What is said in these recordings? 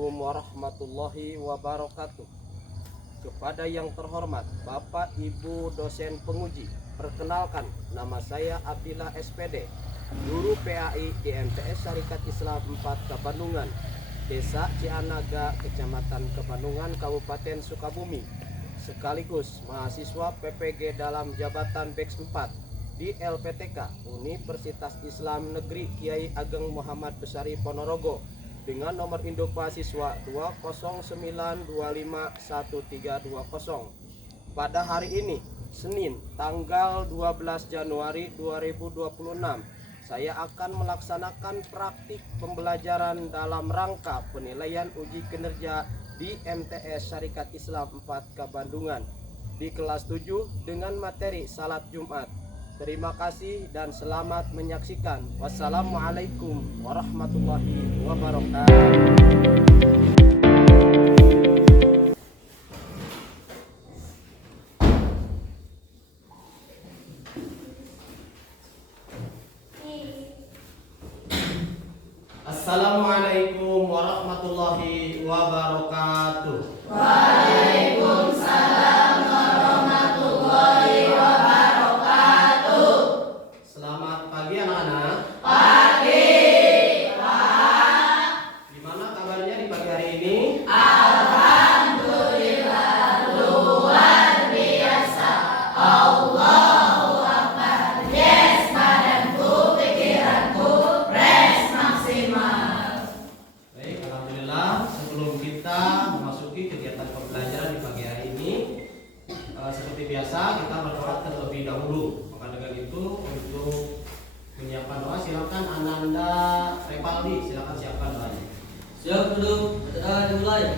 Assalamualaikum warahmatullahi wabarakatuh. Kepada yang terhormat Bapak Ibu dosen penguji, perkenalkan nama saya Abdillah SPD, guru PAI di MTS Syarikat Islam 4 Kabandungan, Desa Cianaga, Kecamatan Kabandungan, Kabupaten Sukabumi, sekaligus mahasiswa PPG dalam jabatan BEX 4 di LPTK Universitas Islam Negeri Kiai Ageng Muhammad Besari Ponorogo dengan nomor induk mahasiswa 209251320. Pada hari ini, Senin, tanggal 12 Januari 2026, saya akan melaksanakan praktik pembelajaran dalam rangka penilaian uji kinerja di MTS Syarikat Islam 4 Kabandungan di kelas 7 dengan materi salat Jumat. Terima kasih dan selamat menyaksikan. Wassalamualaikum warahmatullahi wabarakatuh. Assalamualaikum warahmatullahi wabarakatuh. Waalaikumsalam warahmatullahi wabarakatuh. Selamat pagi anak-anak. Pagi, Pak. Gimana kabarnya di pagi hari ini? Alhamdulillah, luar biasa. Allahu Akbar. Yes, badanku, pikiranku, press maksimal. Baik, alhamdulillah. Sebelum kita memasuki kegiatan pembelajaran di pagi hari ini, seperti biasa kita berdoa terlebih dahulu. Maka dengan itu untuk menyiapkan doa, silakan Ananda Repaldi, silakan siapkan doanya. Siap duduk, kita dimulai.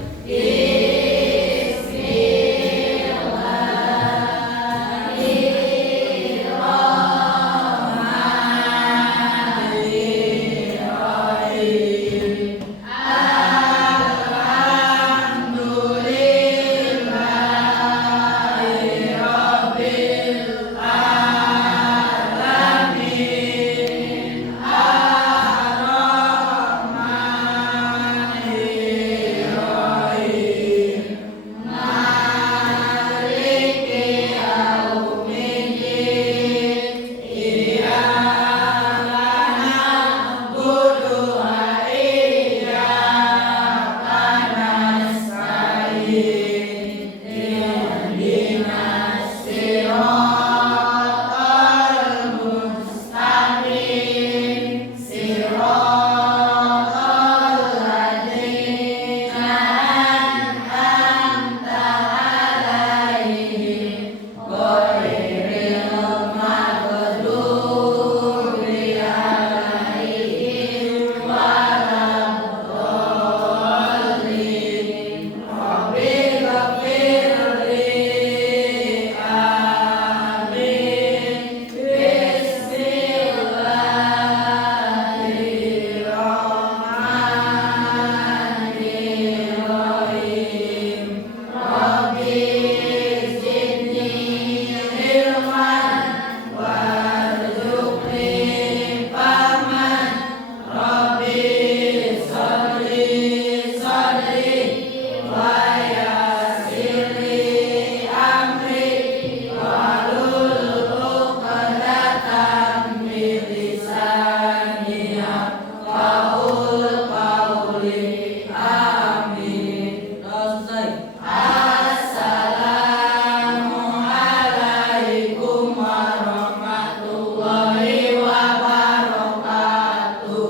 Assalamualaikum warahmatullahi wabarakatuh.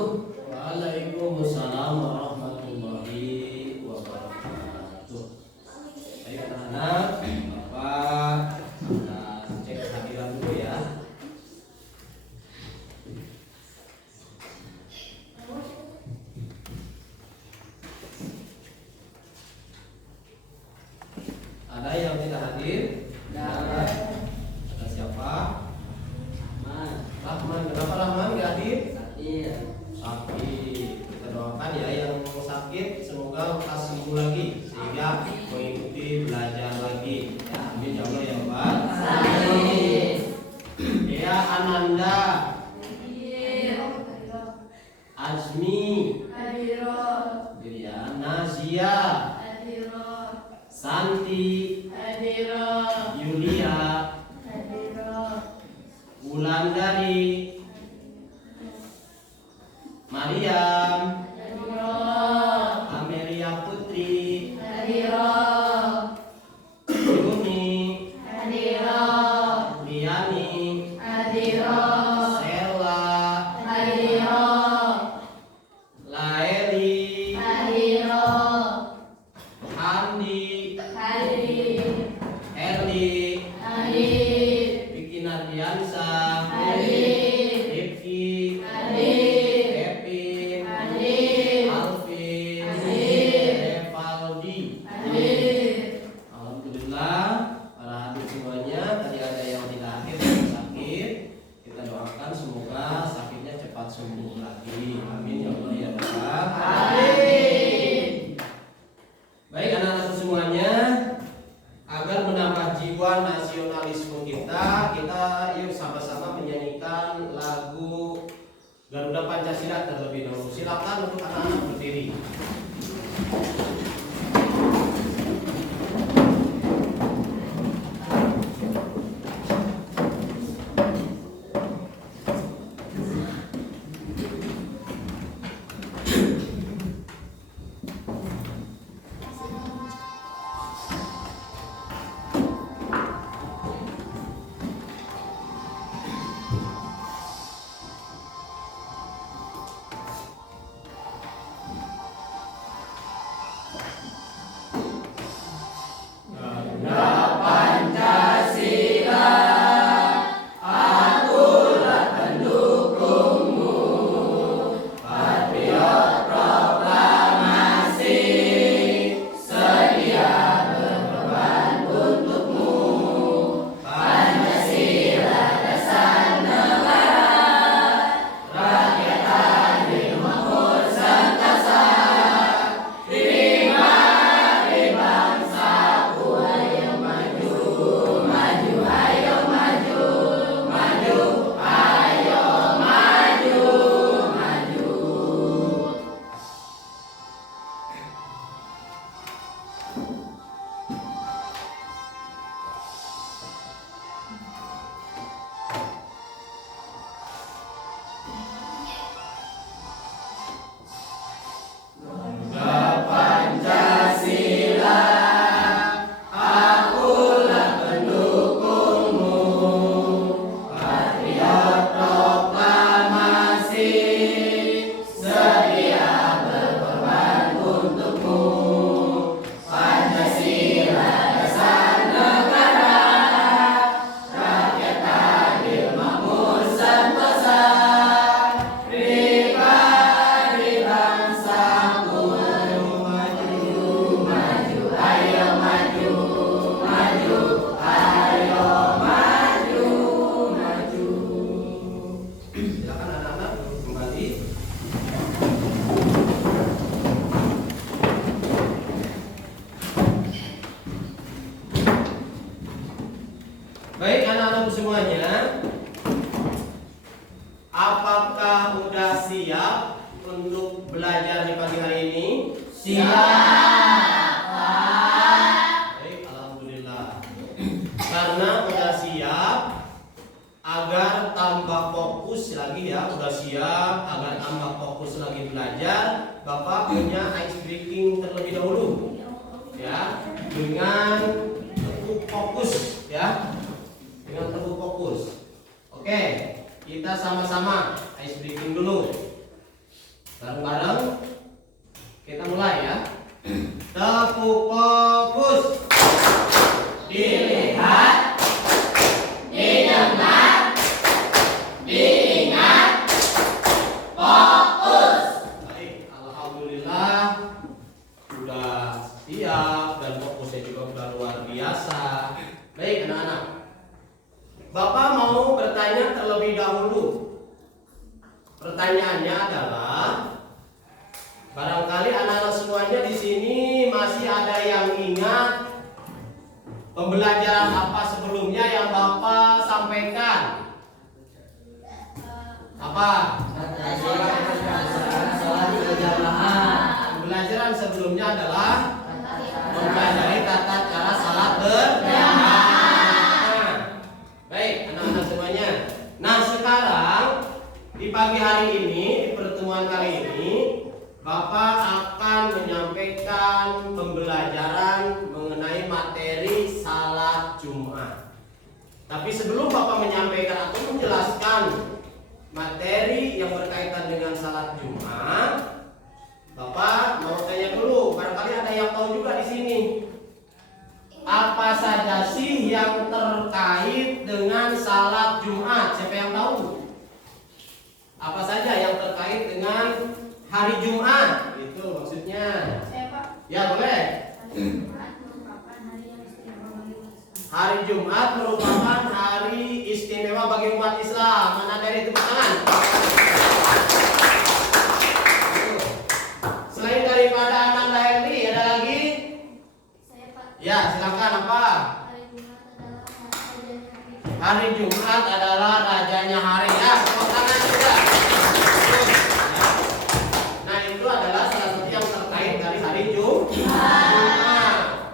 Waalaikumsalam warahmatullahi wabarakatuh. Baik anak-anak, Bapak kita cek kehadiran dulu ya. Ada yang tidak hadir? Ada. Ada siapa? Rahman. Kenapa Rahman nggak hadir? Iya. Sakit. Kita doakan ya yang sakit semoga lekas sembuh lagi sehingga mengikuti belajar lagi. Ya, amin ya Allah ya Pak. Amin. Ya Ananda, Azmi, Hadirah. Diriana, Nazia, Hadiro. Santi, Hadiro. Yulia, Hadiro. Wulandari, Mariam, Hadiro. Amelia Putri, Hadiro. Yuni, Hadiro. Liani, Hadiro. Sela, Hadiro. Laeli, Hadiro. Andi, Hadir. Erli, Hadir. Vicky Nardiansa, Hadir. Devi, Hadir. Kevin, Hadir. Alvin, Hadir. Revaldi. Hadir. Alhamdulillah, para hadir semuanya. Tadi ada yang tidak hadir, yang sakit. Kita doakan semoga sakitnya cepat sembuh lagi. Amin ya Allah ya Rabbal. Amin. Baik anak-anak semuanya, agar menambah jiwa nasionalisme kita yuk sama-sama menyanyikan lagu Garuda Pancasila terlebih dahulu. Silakan untuk anak-anak berdiri. Baik anak-anakku semuanya, apakah udah siap untuk belajar di pagi hari ini? Siap, Pak. Baik, alhamdulillah. Karena udah siap, agar tambah fokus lagi ya, udah siap agar tambah fokus lagi belajar, Bapak punya ice breaking terlebih dahulu, ya, dengan teguh fokus, ya. Dengan teguh fokus. Oke, kita sama-sama ice breaking dulu. Bareng-bareng kita mulai ya. Teguh fokus. Dilihat, didengar, diingat, fokus. Baik, alhamdulillah sudah siap dan fokusnya juga sudah luar biasa. Baik anak-anak, Bapak mau bertanya terlebih dahulu. Pertanyaannya adalah, barangkali anak-anak semuanya di sini masih ada yang ingat pembelajaran apa sebelumnya yang Bapak sampaikan? Apa? Pembelajaran sebelumnya sebelumnya adalah mempelajari tata cara salat berjamaah. Baik, anak-anak semuanya. Nah, sekarang di pagi hari ini, di pertemuan kali ini, Bapak akan menyampaikan pembelajaran mengenai materi salat Jumat. Tapi sebelum Bapak menyampaikan atau menjelaskan materi yang berkaitan dengan salat Jumat, Bapak mau tanya dulu, barangkali ada yang tahu juga di sini. Apa saja sih yang terkait dengan salat Jumat? Siapa yang tahu? Apa saja yang terkait dengan hari Jumat? Itu maksudnya. Saya Pak. Ya, boleh. Hari Jumat merupakan hari yang istimewa bagi umat Hari Jumat merupakan hari istimewa bagi umat Islam. Islam. Mana dari tepuk tangan? Selain daripada Ananda Henry, ada lagi? Saya Pak. Ya, silakan apa? Hari Jumat adalah rajanya hari. Hari Jumat adalah rajanya hari. Ya, tepuk tangan juga. Nah, itu adalah salah satu yang terkait dari hari Jumat.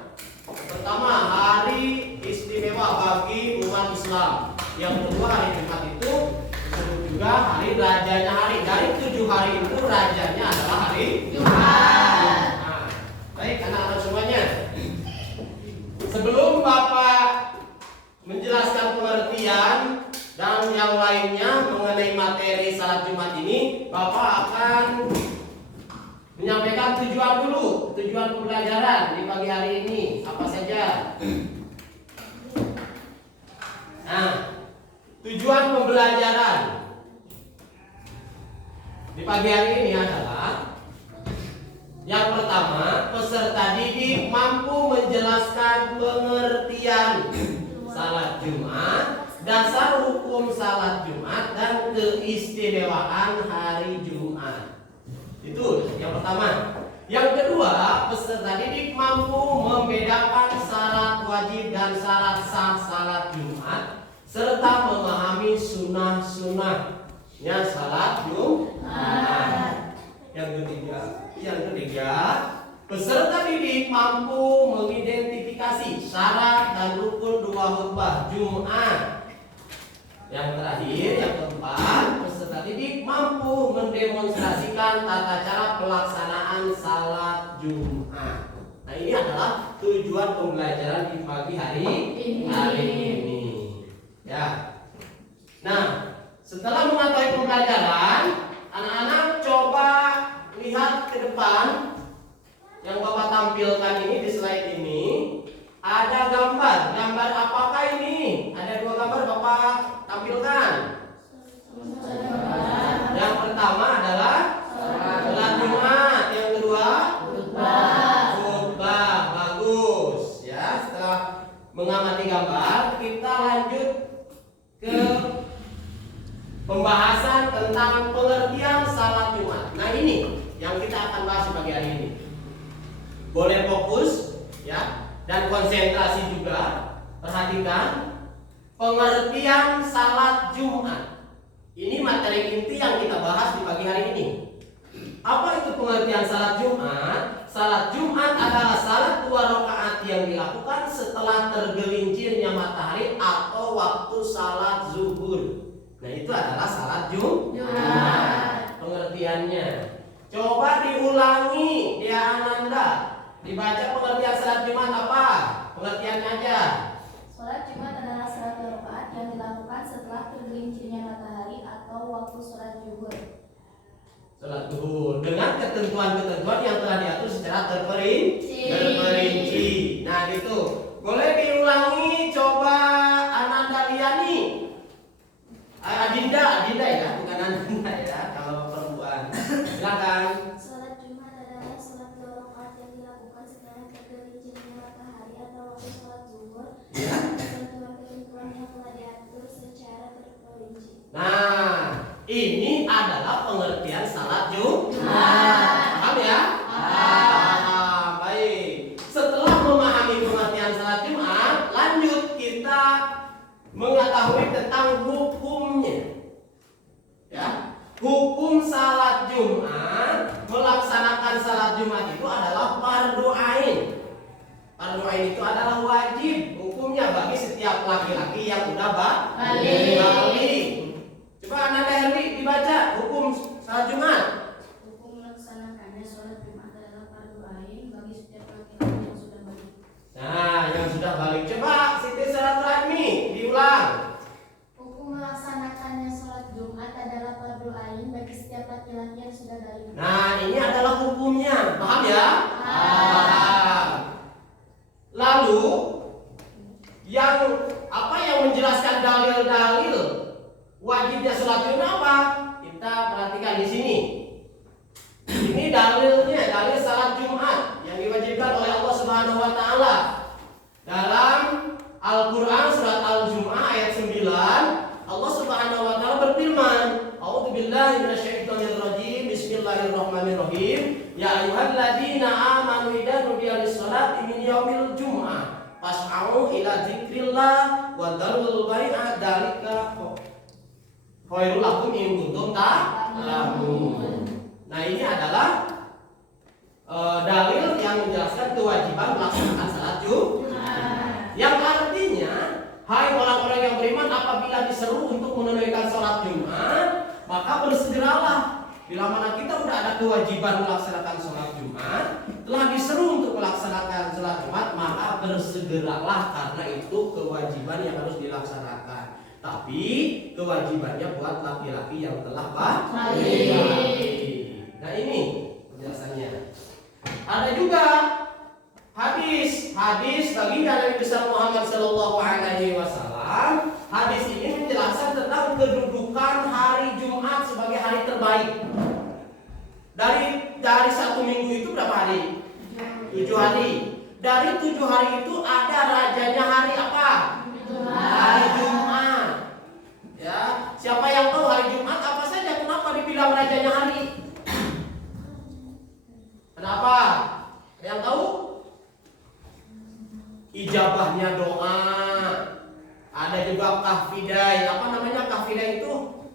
Pertama, hari istimewa bagi umat Islam. Yang kedua, hari Jumat itu disebut juga hari rajanya hari. Dari 7 hari itu rajanya adalah hari Jumat. Nah, baik anak-anak semuanya. Sebelum Bapak menjelaskan pengertian dan yang lainnya mengenai materi salat Jumat ini, Bapak akan menyampaikan tujuan dulu, tujuan pembelajaran di pagi hari ini apa saja. Nah, tujuan pembelajaran di pagi hari ini adalah yang pertama, peserta didik mampu menjelaskan pengertian salat Jumat, dasar hukum salat Jumat, dan keistimewaan hari Jumat. Itu yang pertama. Yang kedua, peserta didik mampu membedakan syarat wajib dan syarat sah salat Jumat, serta memahami sunnah-sunnahnya salat Jumat. Yang ketiga, peserta didik mampu mengidentifikasi syarat dan rukun 2 khutbah Jumat. Yang terakhir, yang keempat, peserta didik mampu mendemonstrasikan tata cara pelaksanaan salat Jumat. Nah, ini adalah tujuan pembelajaran di pagi hari ini. Ya. Nah, setelah mengetahui pembelajaran, anak-anak coba lihat ke depan. Yang Bapak tampilkan ini di slide ini ada gambar. Gambar apakah ini? Ada 2 gambar Bapak tampilkan. Yang pertama adalah salat Jumat, yang kedua khutbah. Bagus. Ya, setelah mengamati gambar, kita lanjut ke pembahasan tentang pengertian salat Jumat. Nah, ini yang kita akan bahas di pagi hari ini. Boleh fokus ya dan konsentrasi juga. Perhatikan pengertian salat Jumat. Ini materi inti yang kita bahas di pagi hari ini. Apa itu pengertian salat Jumat? Salat Jumat adalah salat 2 rakaat yang dilakukan setelah tergelincirnya matahari atau waktu salat zuhur. Nah, itu adalah salat Jumat. Pengertiannya. Coba diulangi ya Ananda. Dibaca pengertian salat Jumat apa? Pengertiannya aja. Salat Jumat adalah salat 2 rakaat yang dilakukan setelah tergelincirnya matahari atau waktu salat zuhur. Salat zuhur dengan ketentuan-ketentuan yang telah diatur secara terperinci. Nah, itu. Boleh diulangi coba Ananda Liani. Adinda ya, bukan Ananda ya kalau perempuan. Silakan. Salat Jumat adalah salat 2 rakaat yang dilakukan setelah tergelincirnya matahari atau waktu salat zuhur. Ya. Ketentuan-ketentuan yang telah diatur secara terperinci. Nah, ini adalah pengertian salat Jumat. Paham ya? Baik. Setelah memahami pengertian salat Jumat, min yaumil jum'ah fas'au ila dzikrillah wa dzarul bai'a dzalika khairul lakum in kuntum ta'lamun. Nah, ini adalah dalil yang menjelaskan kewajiban melaksanakan salat Jumat. Yang artinya, hai orang-orang yang beriman, apabila diseru untuk menunaikan salat Jumat, maka bersegeralah. Bila mana kita sudah ada kewajiban melaksanakan salat Jumat, telah diseru untuk melaksanakan salat Jumat, maka bersegeralah karena itu kewajiban yang harus dilaksanakan. Tapi kewajibannya buat laki-laki yang telah balik. Nah, ini penjelasannya. Ada juga hadis baginda Nabi besar Muhammad sallallahu alaihi wasallam. Hadis ini menjelaskan tentang kedudukan hari Jumat sebagai hari terbaik. Dari satu minggu itu berapa hari? 7 hari. Dari 7 hari itu ada rajanya hari apa? Hari Jumat. Ya, siapa yang tahu hari Jumat apa saja? Kenapa dibilang rajanya hari? Kenapa? Ada yang tahu? Ijabahnya doa. Ada juga kahfidai. Apa namanya kahfidai itu?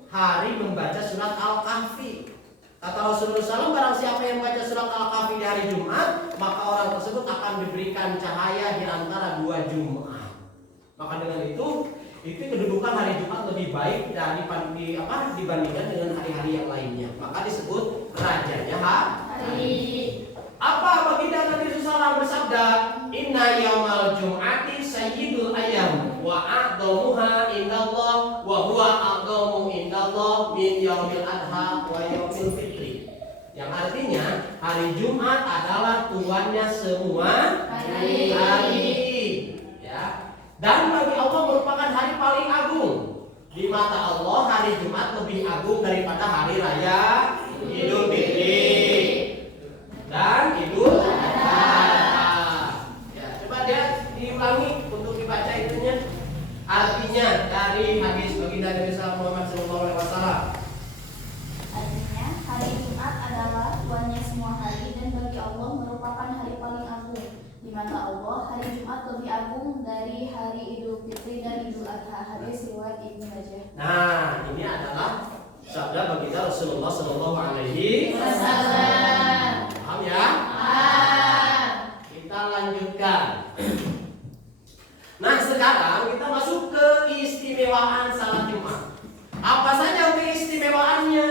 Hari membaca surat Al-Kahfi. Kata Rasulullah SAW, barang siapa yang membaca surat Al-Kahfi di hari Jumat, maka orang tersebut akan diberikan cahaya di antara 2 Jumat. Maka dengan itu kedudukan hari Jumat lebih baik dibandingkan dengan hari-hari yang lainnya. Maka disebut rajanya hari. Apa baginda Nabi SAW bersabda, inna yaumal jum'ati sayyidul ayyam wa a'dhamuha indallah wa huwa a'dhamu indallah min yaumil adha wa yaumil fitri. Yang artinya hari Jumat adalah tuannya semua hari. Ya. Dan bagi Allah merupakan hari paling agung. Di mata Allah hari Jumat lebih agung daripada hari raya Idul Fitri dan Idul Adha. Ya, coba dia diulangi untuk dibaca itunya. Artinya dari hadis baginda Nabi Muhammad SAW. Artinya, hari Jumat adalah tuannya semua hari dan bagi Allah merupakan hari paling agung. Di mata Allah, hari Jumat lebih agung dari hari Idul Fitri dan Idul Adha. Hadis riwayat Ibnu Majah. Nah, ini adalah sabda baginda Rasulullah SAW. Paham ya? Kita lanjutkan. Nah, sekarang kita masuk ke keistimewaan salat Jumat. Apa saja keistimewaannya?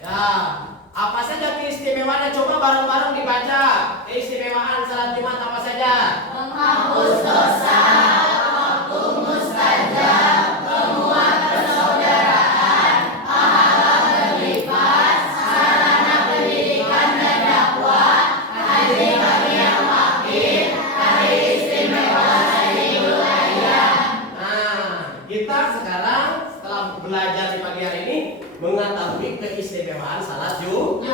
Ya, apa saja keistimewaannya? Coba bareng-bareng dibaca. Keistimewaan salat Jumat apa saja? Menghapus dosa, waktu mustajab, penguat persaudaraan, pahala berlipat, sarana pendidikan dan dakwah, haji bagi yang fakir, hari istimewa Sayyidul Ayyam. Nah, kita sekarang setelah belajar di pagi hari ini mengetahui keistimewaan salat Jumat.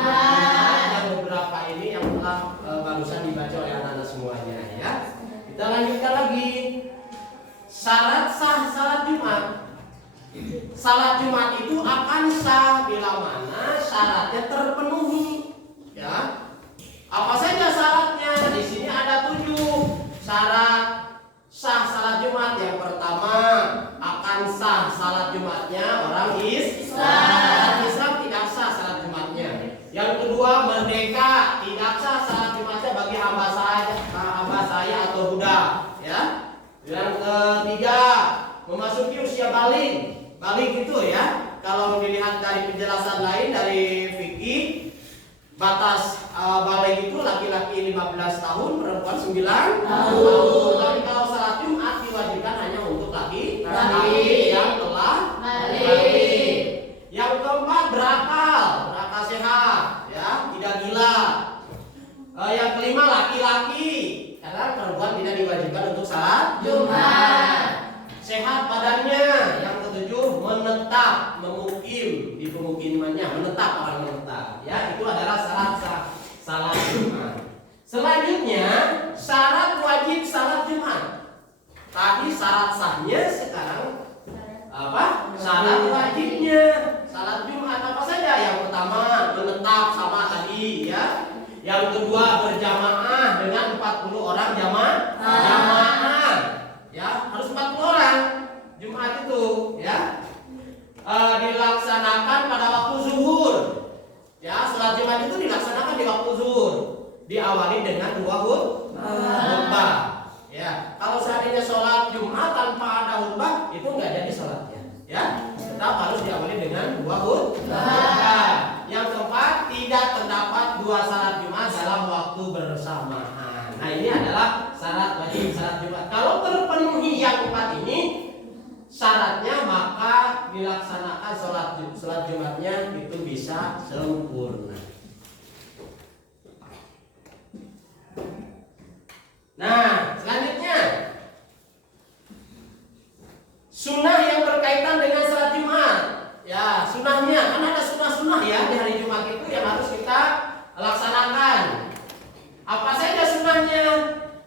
Yang beberapa ini yang telah barusan dibaca oleh anak-anak semuanya ya. Kita lanjutkan lagi. Syarat sah salat Jumat. Salat Jumat itu akan sah bila mana syaratnya terpenuhi. Ya. Apa saja syaratnya? Di sini ada 7 syarat sah salat Jumat. Yang pertama, akan sah salat Jumatnya orang Islam. Islam tidak sah salat Jumatnya. Yang kedua, merdeka, tidak sah salat Jumatnya bagi hamba saya atau budak, ya. Yang ketiga, memasuki usia balik. Balik itu ya, kalau dilihat dari penjelasan lain dari fikih, batas balik itu laki-laki 15 tahun, perempuan 9 tahun. Tapi kalau salat Jumat diwajibkan hanya untuk laki-laki yang telah balik. Yang keempat, berakal sehat, ya, tidak gila. Yang kelima, laki-laki, karena perempuan tidak diwajibkan untuk salat Jumat. Sehat badannya. Yang ketujuh, menetap, memukim di pemukimannya, menetap, orang menetap. Ya, itu adalah syarat salat Jumat. Selanjutnya, syarat wajib salat Jumat. Tadi syarat sahnya, sekarang apa? Syarat wajibnya salat Jumat apa saja? Yang pertama, menetap sama tadi ya. Yang kedua, berjamaah dengan 40 dua khutbah. Ya, kalau seandainya sholat Jumat tanpa ada khutbah itu nggak jadi sholatnya. Ya, tetap harus diawali dengan dua khutbah. Yang keempat, tidak terdapat dua salat Jumat dalam waktu bersamaan. Nah, ini adalah syarat wajib salat Jumat. Kalau terpenuhi yang empat ini syaratnya, maka dilaksanakan sholat Jumatnya itu bisa sempurna. Nah, selanjutnya sunnah yang berkaitan dengan sholat Jumat. Ya, sunnahnya kan ada sunnah-sunnah ya di hari Jumat itu yang harus kita laksanakan. Apa saja sunnahnya?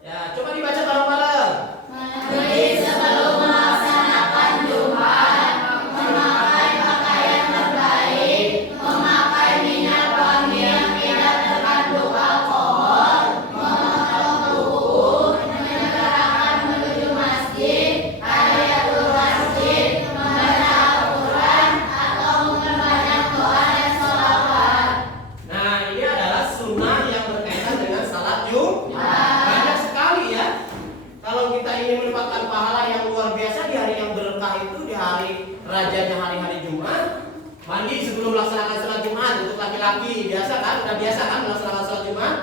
Ya, coba dibaca bareng-bareng. Mandi sebelum melaksanakan Jumat, memakai pakaian terbaik, memakai minyak wangi yang tidak terkandung alkohol, memotong kuku, menyegerakan menuju masjid, tahiyatul masjid, membaca Al-Quran, atau memperbanyak doa dan sholawat. Nah, ini adalah sunnah yang berkaitan dengan salat Jumat. Banyak sekali ya. Kalau kita ingin mendapatkan pahala yang luar biasa di hari yang berkah itu, di hari rajanya hari-hari Jumat, mandi sebelum melaksanakan salat Jumat untuk laki-laki biasa kan, udah biasa kan melaksanakan salat Jumat.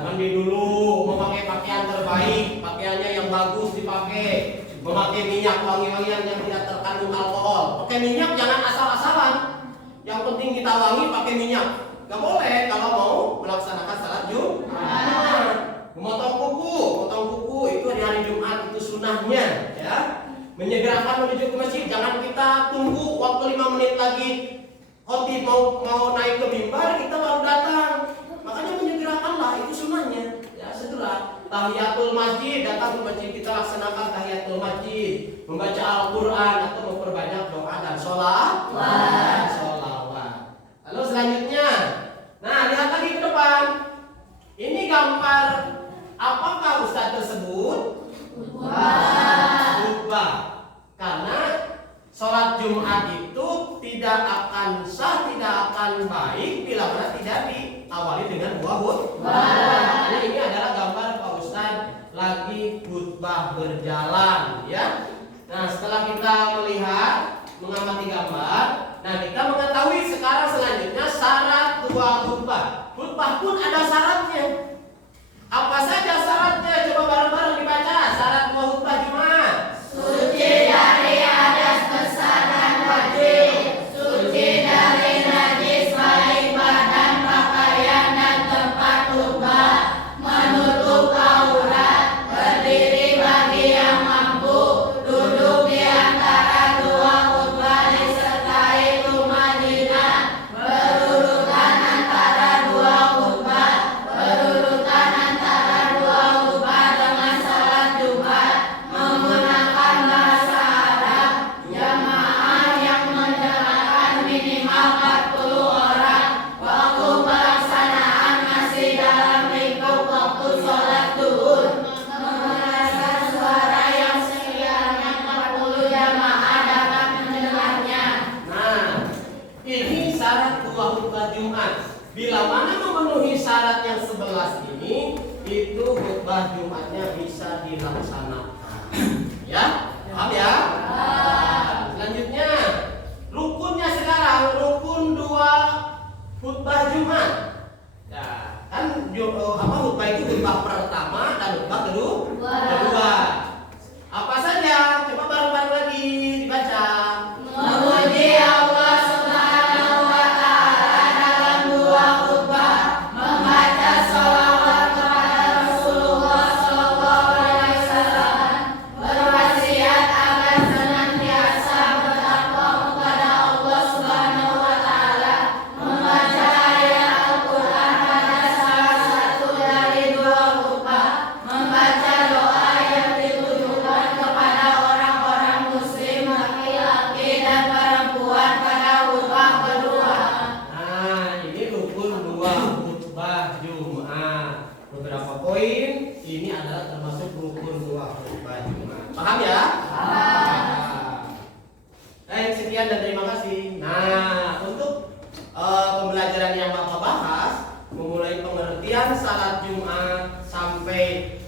Mandi dulu, memakai pakaian terbaik, pakaiannya yang bagus dipakai, memakai minyak wangi-wangian yang tidak terkandung alkohol. Pakai minyak jangan asal-asalan. Yang penting kita wangi pakai minyak. Gak boleh kalau mau melaksanakan salat Jumat. Memotong kuku itu di hari Jumat itu sunnahnya ya. Menyegerakan menuju ke masjid, jangan kita tunggu waktu 5 menit lagi khotib mau naik ke mimbar kita baru datang. Makanya menyegerakanlah, itu sunnahnya ya, segera. Tahiyatul masjid, datang ke masjid kita laksanakan tahiyatul masjid, membaca Al-Quran atau memperbanyak doa dan sholawat. Lalu selanjutnya, nah lihat lagi ke depan. Ini gambar apakah Ustadz tersebut? Khutbah. Karena sholat Jumat itu tidak akan sah, tidak akan baik bila mana tidak diawali dengan dua khutbah. Makanya ini adalah gambar Pak Ustadz lagi khutbah berjalan ya. Nah, setelah kita melihat, mengamati gambar, nah kita mengetahui sekarang selanjutnya syarat dua khutbah. Khutbah pun ada syaratnya. Apa saja syaratnya? Coba bareng-bareng dibaca. Syarat dua khutbah Jumat. Suci dari hadas besar dan wajib, suci dari najis baik badan, pakaian dan tempat khutbah, menutup aurat, berdiri bagi yang mampu, duduk di antara dua khutbah disertai tumadinah, berurutan antara dua khutbah, berurutan antara dua khutbah dengan salat Jumat, menggunakan bahasa Arab, jamaah yang menjalankan minimal 40 orang, waktu pelaksanaan masih dalam lingkup waktu sholat zuhur, mengeraskan suara yang sekiranya 40 jamaah dapat mendengarnya. Nah, ini syarat dua khutbah Jumat. Bila mana memenuhi syarat yang 11 ini, itu khutbah Jumatnya bisa dilaksanakan. Ya, paham ya? Selanjutnya, rukunnya sekarang, rukun dua khutbah Jumat. Ya, kan khutbah itu khutbah pertama dan khutbah kedua. Apa saja? Coba bareng-bareng lagi dibaca. Memuji Allah Subhanahu wa Ta'ala dalam dua khutbah, membaca sholawat kepada Rasulullah Sallallahu Alaihi Wasallam, berwasiat agar senantiasa bertakwa kepada Allah Subhanahu wa Ta'ala, membaca ayat Al-Quran pada salah satu dari dua khutbah, membaca doa yang ditujukan kepada orang-orang muslim laki-laki dan perempuan pada khutbah kedua. Nah, ini rukun dua khutbah Jumat. Beberapa poin ini adalah termasuk rukun dua khutbah Jumat. Paham ya? Baik, sekian dan terima kasih. Nah, untuk pembelajaran yang Bapak bahas, memulai pengertian salat Jumat sampai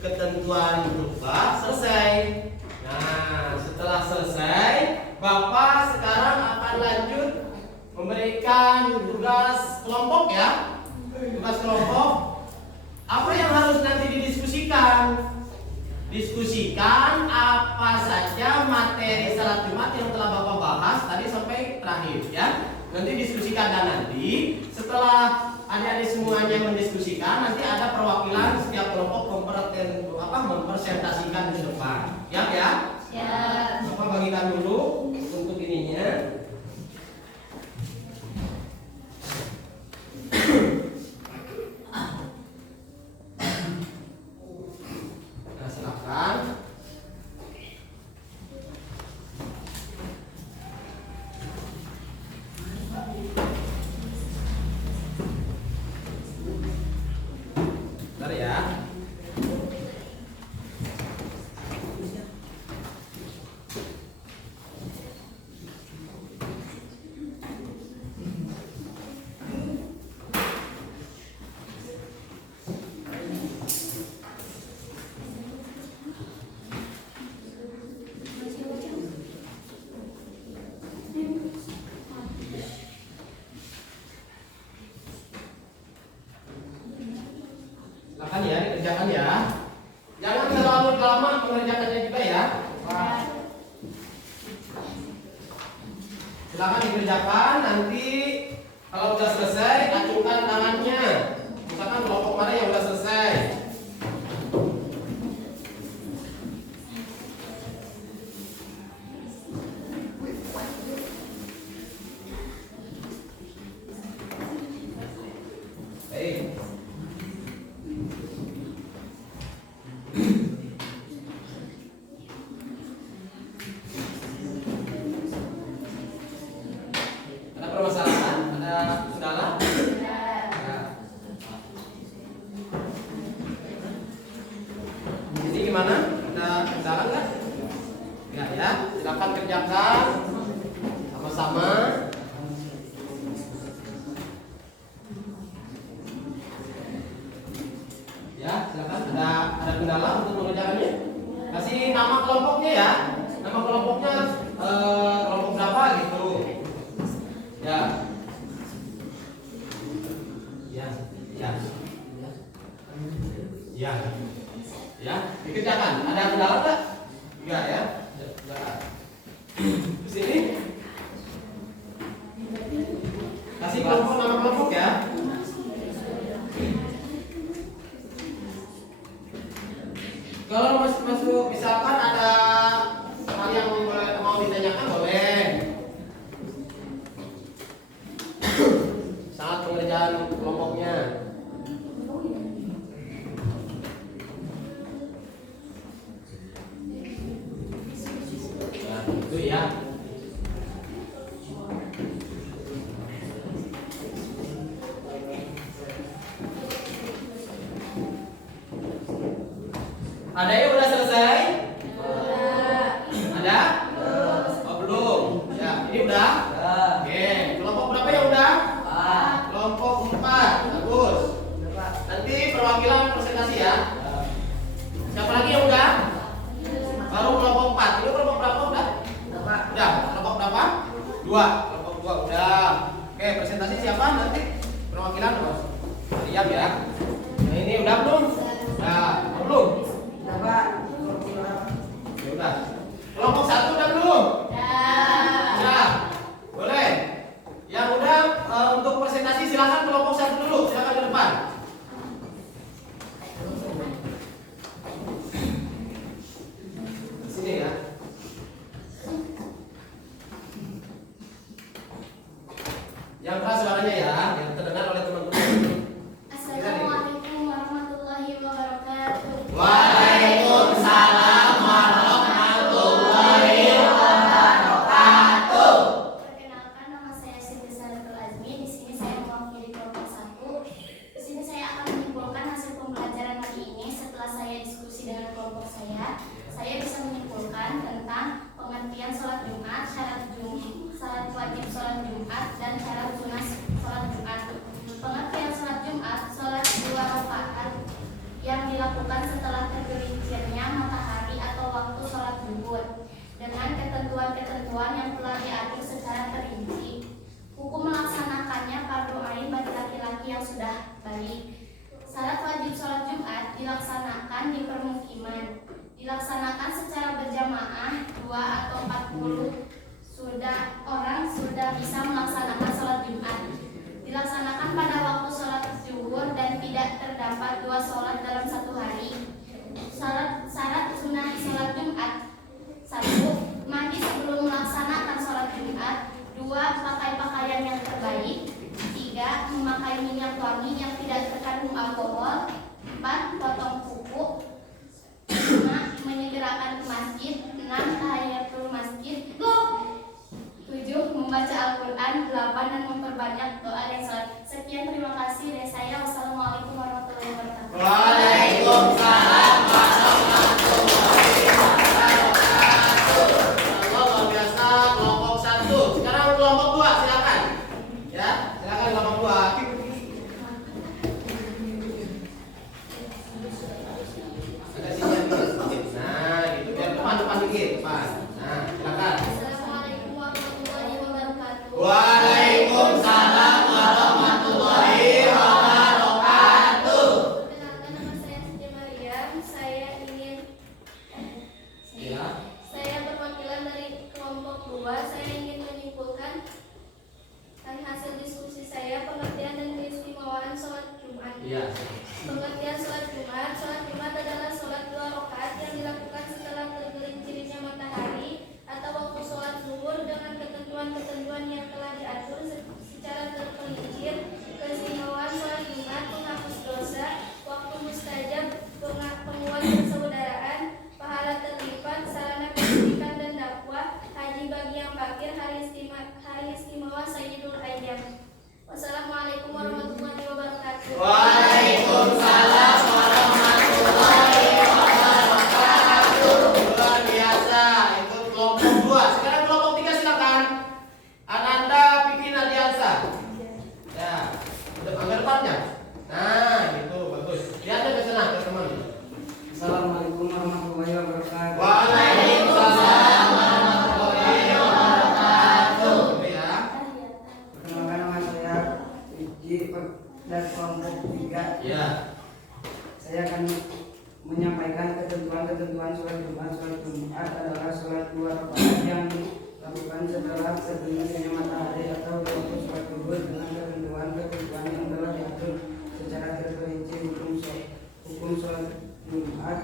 ketentuan berubah selesai. Nah, setelah selesai, Bapak sekarang akan lanjut memberikan tugas kelompok ya. Tugas kelompok. Apa yang harus nanti didiskusikan? Diskusikan apa saja materi salat Jumat yang telah Bapak bahas tadi sampai terakhir ya. Nanti diskusikan, dan nanti setelah adik-adik semuanya mendiskusikan, nanti ada perwakilan setiap kelompok mempresentasikan di depan. Ya? Ya. Bapak bagikan dulu untuk ininya. Nah, silakan. Bentar ya. Silakan ya, dikerjakan ya. Jangan terlalu lama mengerjakannya juga ya. Silakan dikerjakan, nanti kalau sudah selesai acungkan tangannya. Misalkan kelompok mana yang sudah selesai. Baik. Ada permasalahan? Ada kendala? Ya. Ini gimana? Ada kendala nggak? Nggak ya. Silakan kerjakan sama-sama. Ya, silakan. Ada kendala untuk mengerjakannya? Kasih nama kelompoknya ya. Nama kelompoknya kelompok berapa gitu. Ya. Ya. Ya. Ya. Ya, dikerjakan. Ada kendala nggak? Enggak ya. Enggak. Di sini. Kasih kelompok, nama kelompok ya. Kalau masuk misalkan ada hal yang mau ditanyakan boleh. Saat pengerjaan kelompoknya. Nah, itu ya. Ada yang udah selesai? Ada? Oh, belum. Ya, ini udah? Oke, kelompok berapa yang udah? Kelompok 4. Bagus. Nanti perwakilan presentasi ya. Siapa lagi yang udah? Baru kelompok 4. Ini kelompok berapa udah? Udah. Kelompok berapa? 2. Kelompok 2 udah. Oke, presentasi siapa nanti? Perwakilan Mas. Siap ya. Nah, ini udah belum? Udah. Belum? Ya udah. Kelompok 1 udah belum? Udah. Boleh. Yang udah untuk presentasi silakan kelompok 1 dulu, silakan ke depan. Sini ya. Yang keras suaranya ya, yang terdengar oleh teman-teman. Assalamualaikum warahmatullahi wabarakatuh. Waalaikumsalam warahmatullahi wabarakatuh. Perkenalkan, nama saya Siti Saratul Azmi. Di sini saya mewakili kelompok 1. Di sini saya akan menyimpulkan hasil pembelajaran hari ini. Setelah saya diskusi dengan kelompok saya bisa menyimpulkan tentang pengertian sholat Jumat, syarat wajib sholat Jumat, dan syarat sunat sholat Jumat. Pengertian sholat Jumat, sholat 2 rakaat yang dilakukan setelah tersebut dengan ketentuan-ketentuan yang telah diatur secara terperinci. Hukum melaksanakannya fardu ain bagi laki-laki yang sudah balik. Syarat wajib sholat Jumat dilaksanakan di permukiman. Dilaksanakan secara berjamaah 2 atau 40 orang sudah bisa melaksanakan sholat Jumat. Dilaksanakan pada waktu sholat zuhur dan tidak terdapat 2 sholat dalam satu hari. Syarat sunnah sholat Jumat: 1. Mandi sebelum melaksanakan sholat Jumat. 2. Pakai pakaian yang terbaik. 3. Memakai minyak wangi yang tidak terkandung alkohol. 4. Potong kuku. 5. Menyegerakan ke masjid. 6. Tahiyatul masjid. 7. Membaca Al-Quran. 8. Dan memperbanyak doa dan salat. Sekian, terima kasih dari saya. Wassalamualaikum warahmatullahi wabarakatuh. Waalaikumsalam warahmatullahi wabarakatuh. Luar biasa, kelompok 1. Sekarang kelompok 2, silakan. Ya, silakan kelompok 2. Ada sini sedikit. Nah, gitu biar depan dikit, depan. Nah, silakan. Assalamualaikum warahmatullahi wabarakatuh. Waalaikumsalam warahmatullahi wabarakatuh. Perkenalkan, nama saya Siti Mariam. Ya. Saya perwakilan dari kelompok 2. Saya ingin menyimpulkan dari hasil diskusi saya pengertian dan keistimewaan sholat Jumat. Iya. Pengertian sholat Jumat. Sholat Jumat adalah sholat 2 rakaat yang dilakukan setelah tergelincirnya matahari atau waktu sholat zuhur dengan ketentuan-ketentuan yang telah diatur secara terperincir. Keistimewaan sholat Jumat: penghapus dosa, waktu mustajab, penguat persaudaraan, pahala terlipat, sarana pendidikan dan dakwah, haji bagi yang fakir, hari istimewa Sayyidul Ayyam. Wassalamualaikum warahmatullahi wabarakatuh. Waalaikumsalam warahmatullahi wabarakatuh. Luar biasa. Itu kelompok 2. Sekarang kelompok 3, silakan. Ananda Fikri Nadiansa. Ya. Udah pakai depannya. Nah, gitu bagus. Lihat ke sana ke teman. Assalamualaikum warahmatullahi wabarakatuh. Waalaikumsalam warahmatullahi wabarakatuh. Ya. Perkenalkan, nama saya Iji dari kelompok 3. Ya. Saya akan menyampaikan ketentuan-ketentuan sholat Jumat. Sholat Jumat adalah sholat 2 rakaat yang dilakukan setelah terbenamnya matahari atau waktu sholat zuhur dengan ketentuan-ketentuan yang telah diatur secara terperinci. Hukum sholat Jumat.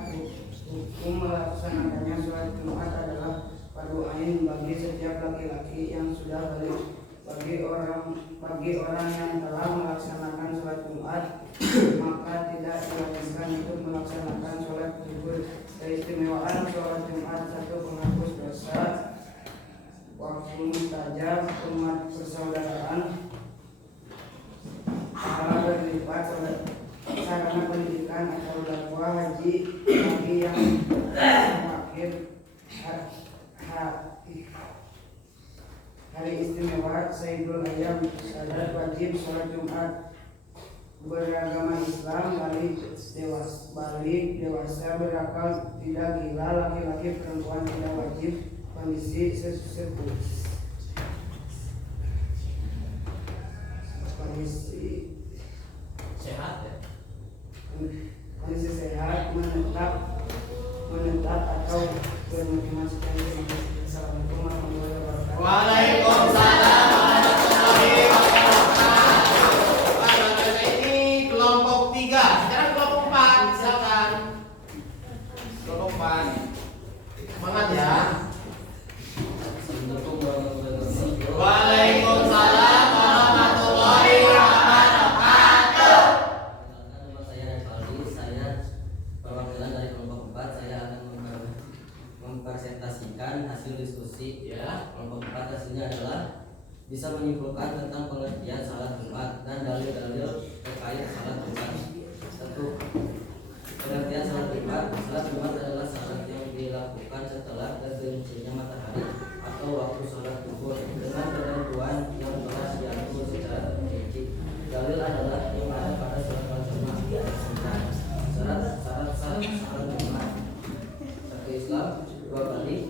Hukum melaksanakannya sholat Jumat adalah fardu ain bagi setiap laki-laki yang sudah balik. Bagi orang yang telah melaksanakan sholat Jumat, maka tidak diwajibkan untuk melaksanakan sholat zuhur. Keistimewaan sholat Jumat: 1. Penghapus dosa, waktu mustajab, umat persaudaraan, pahala berlipat, sarana pendidikan atau dakwah, haji bagi yang fakir, hari istimewa Sayyidul Ayyam. Syarat wajib sholat Jumat: beragama Islam, balik dewasa, berakal, tidak gila, laki-laki, perempuan, tidak wajib, kondisi Sehat ya. kondisi sehat, menetap atau bermukiman sekian. Assalamualaikum warahmatullahi wabarakatuh. Waalaikumsalam warahmatullahi wabarakatuh. Bapak ini kelompok 3. Sekarang kelompok 4, silakan. Kelompok 4. Semangat ya. Assalamualaikum warahmatullahi wabarakatuh. Waalaikumsalam warahmatullahi wabarakatuh. Perkenalkan, nama saya Revaldi. Saya perwakilan dari kelompok 4. Saya akan mempresentasikan hasil diskusi. Ya. Kelompok 4 hasilnya adalah bisa menyimpulkan tentang pengertian salat Jumat dan dalil-dalil terkait salat Jumat. 1. Pengertian salat Jumat. Salat Jumat adalah salat yang dilakukan setelah tergelincirnya matahari atau waktu salat zuhur dengan ketentuan yang telah diatur secara terperinci. Dalil adalah yang ada pada surat Al-Jumu'ah ayat 9. Syarat salat Jumat: 1. Islam, 2 balik,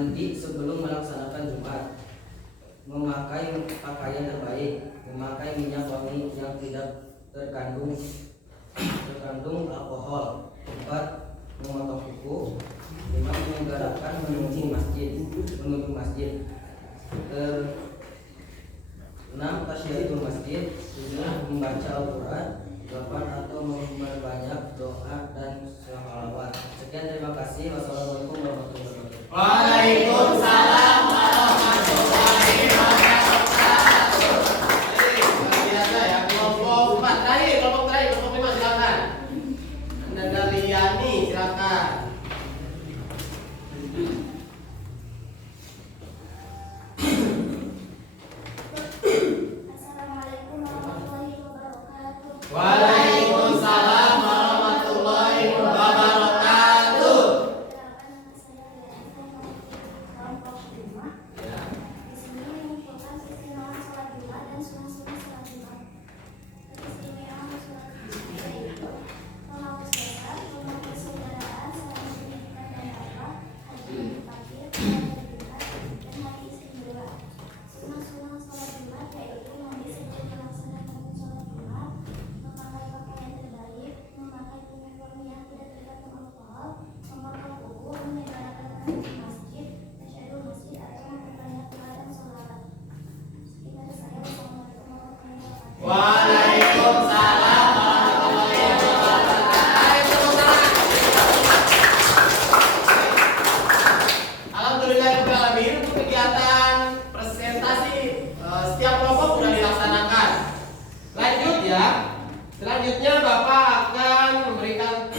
mandi sebelum melaksanakan Jumat, memakai pakaian terbaik, memakai minyak wangi yang tidak terkandung alkohol, 4. Memotong kuku, 5. Menyelenggarakan menuju masjid, 6. Tasyatul masjid, 7. Membaca Al-Quran, 8. Atau memperbanyak doa dan sholawat. Sekian, terima kasih. Wassalamualaikum warahmatullahi wabarakatuh. Waalaikumsalam warahmatullahi wabarakatuh. Luar biasa ya. Kelompok 4 terakhir, kelompok 5 silakan. Anda Daliani silakan. Assalamualaikum warahmatullahi wabarakatuh. Waalaikumsalam warahmatullahi wabarakatuh. Perkenalkan, nama saya Diana kelompok 5. Ya. Di sini mengumpulkan keistimewaan sholat Jumat dan sunah-sunah sholat Jumat. Keistimewaan sholat Jumat yaitu menghapus dosa, membangun persaudaraan, saling pendidikan dan dakwah, haji mutakhir, ibadah Jumat, dan hari istimewa. Sunah-sunah sholat Jumat yaitu mandi sebelum melaksanakan sholat Jumat, memakai pakaian terbaik, memakai minyak wangi yang tidak terkandung alkohol, memotong kuku, menyelenggarakan menuju masjid, tasyahud masjid atau memperbanyak doa dan sholawat. Sekian dari saya. Wassalamualaikum warahmatullahi wabarakatuh. Waalaikumsalam warahmatullahi wabarakatuh. Alhamdulillahirrahmanirrahim. Untuk kegiatan presentasi setiap kelompok sudah dilaksanakan. Lanjut ya. Selanjutnya Bapak akan memberikan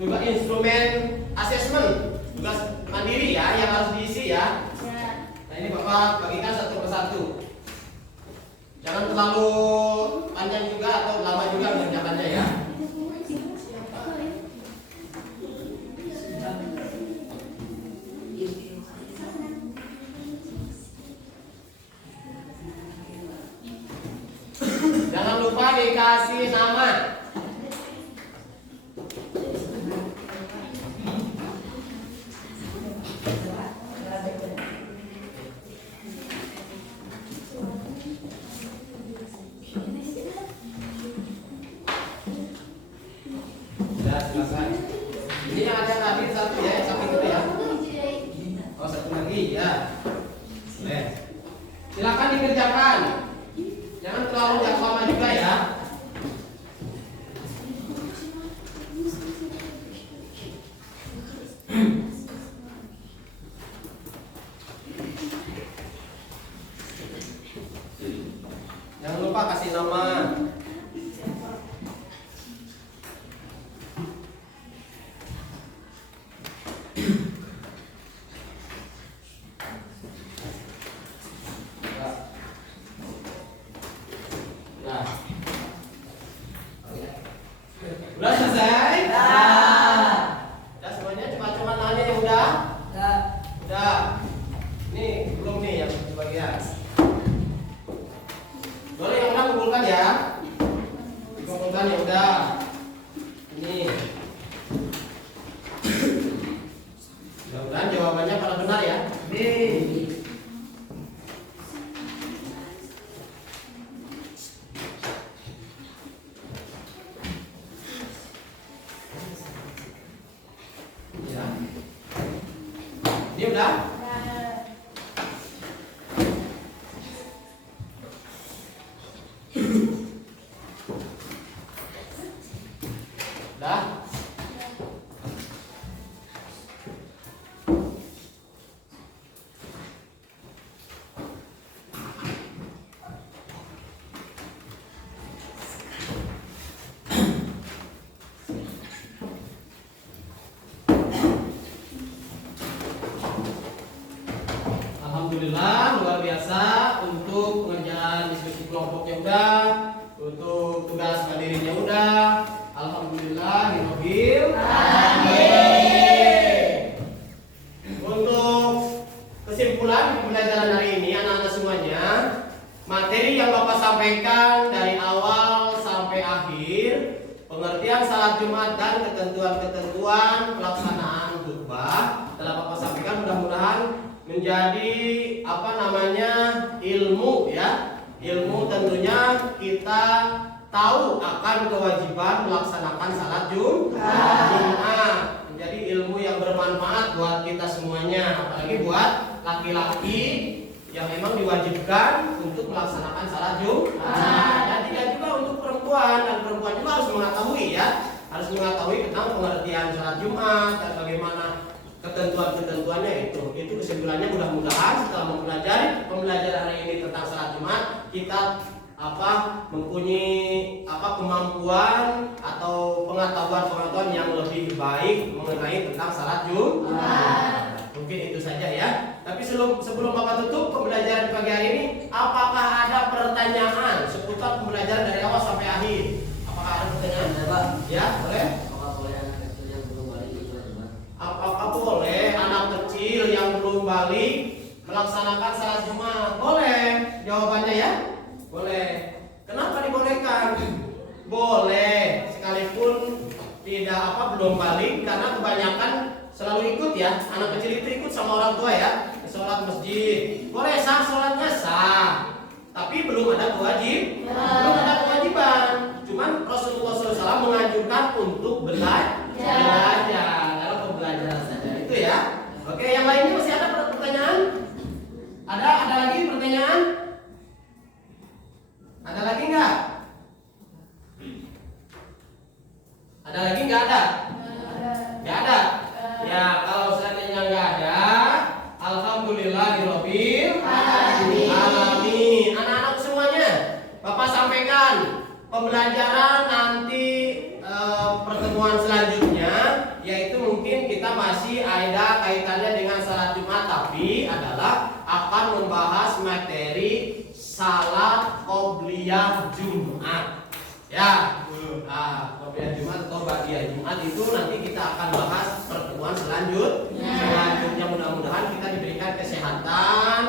tugas instrumen asesmen, tugas mandiri ya yang harus diisi ya. Nah ini Bapak bagikan satu persatu. Jangan terlalu panjang juga atau lama juga mengerjakannya ya. Jangan lupa dikasih nama. Sudah selesai. Ini yang ada tadi satu ya, yang samping itu ya. Oh satu lagi ya. Boleh. Silakan dikerjakan. Jangan terlalu lama juga ya. Jangan lupa kasih nama. Nah. Udah selesai? Udah semuanya, cuma nanya yang udah? Udah. Nih, belum nih yang sebagian. Boleh yang udah kumpulkan ya. Kumpulkan ya udah. Ini. Mudah-mudahan jawabannya pada benar ya. Ya. Ini udah? Udah? Alhamdulillah luar biasa untuk pengerjaan diskusi kelompoknya udah, untuk tugas mandirinya udah. Alhamdulillah hirobil. Untuk kesimpulan pembelajaran hari ini anak-anak semuanya, materi yang Bapak sampaikan dari awal sampai akhir, pengertian salat Jumat dan ketentuan-ketentuan pelaksanaan khutbah telah Bapak sampaikan menjadi apa namanya ilmu ya. Ilmu tentunya kita tahu akan kewajiban melaksanakan salat Jumat. Menjadi ilmu yang bermanfaat buat kita semuanya, apalagi buat laki-laki yang memang diwajibkan untuk melaksanakan salat Jumat. Dan tidak juga untuk perempuan, dan perempuan juga harus mengetahui ya, harus mengetahui tentang pengertian salat Jumat dan bagaimana ketentuan-ketentuannya itu. Itu kesimpulannya, mudah-mudahan setelah mempelajari pembelajaran hari ini tentang salat Jumat, kita mempunyai kemampuan atau pengetahuan yang lebih baik mengenai tentang salat Jumat. Mungkin itu saja ya. Tapi sebelum Bapak tutup pembelajaran pagi hari ini, apakah ada pertanyaan seputar pembelajaran dari awal sampai akhir? Apakah ada pertanyaan? Pak. Ya, boleh. Apakah boleh anak kecil yang belum balik ikut Jumat? Apakah boleh anak kecil yang belum balik melaksanakan salat Jumat? Boleh. Jawabannya ya? Boleh. Kenapa dibolehkan? Boleh, sekalipun tidak belum balik, karena kebanyakan selalu ikut ya. Anak kecil itu ikut sama orang tua ya, sholat masjid. Boleh sah, sholatnya sah, tapi belum ada kewajiban. Cuman Rasulullah SAW menganjurkan untuk belajar dalam pembelajaran saja itu ya. Oke, yang lainnya masih ada pertanyaan? Ada lagi pertanyaan? Ada lagi nggak? Ada lagi nggak ada? Nggak ada. Ya, kalau seandainya nggak ada, alhamdulillahirobbil alamin. Anak-anak semuanya, Bapak sampaikan pembelajaran nanti pertemuan selanjutnya, yaitu mungkin kita masih ada kaitannya dengan salat Jumat, tapi adalah akan membahas materi salat qobliyah Jumat. Ya, qobliyah Jumat atau ba'diyah Jumat itu nanti kita akan bahas pertemuan selanjutnya. Mudah-mudahan kita diberikan kesehatan,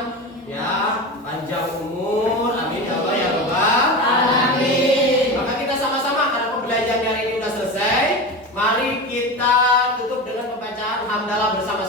ya, panjang umur, amin ya Allah ya Rabbal alamin. Maka kita sama-sama, karena pembelajaran hari ini sudah selesai, mari kita tutup dengan pembacaan hamdalah bersama-sama.